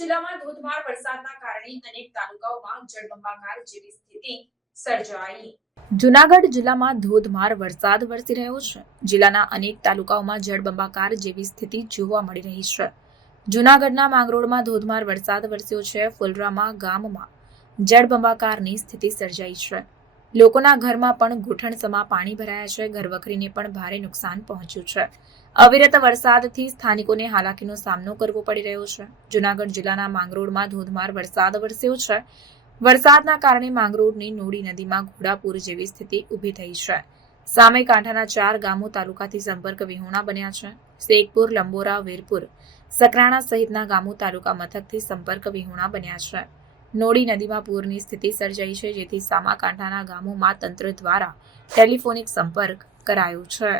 જિલ્લામાં ધોધમાર વરસાદના કારણે અનેક તાલુકાઓમાં જળબંબાકાર જેવી સ્થિતિ સર્જાઈ. જુનાગઢ જિલ્લામાં ધોધમાર વરસાદ વરસી રહ્યો છે. જિલ્લાના અનેક તાલુકાઓમાં જળબંબાકાર જેવી સ્થિતિ જોવા મળી રહી છે. જુનાગઢના માંગરોળમાં ધોધમાર વરસાદ વરસ્યો છે. ફુલરામા ગામમાં જળબંબાકારની સ્થિતિ સર્જાઈ છે. લોકોના ઘરમાં પણ ઘૂંટણસમાં પાણી ભરાયા છે. ઘરવખરીને પણ ભારે નુકસાન પહોંચ્યું છે. અવિરત વરસાદથી સ્થાનિકોને હાલાકીનો સામનો કરવો પડી રહ્યો છે. જુનાગઢ જિલ્લાના માંગરોળમાં ધોધમાર વરસાદ વરસ્યો છે. વરસાદના કારણે માંગરોળની નોડી નદીમાં ઘોડાપુર જેવી સ્થિતિ ઊભી થઈ છે. સામે કાંઠાના ચાર ગામો તાલુકાથી સંપર્ક વિહોણા બન્યા છે. શેખપુર, લંબોરા, વીરપુર, સકરાણા સહિતના ગામો તાલુકા મથકથી સંપર્ક વિહોણા બન્યા છે. નોડી નદીમાં પૂરની સ્થિતિ સર્જાઈ છે, જેથી સામાકાંઠાના ગામોમાં તંત્ર દ્વારા ટેલિફોનિક સંપર્ક કરાયો છે.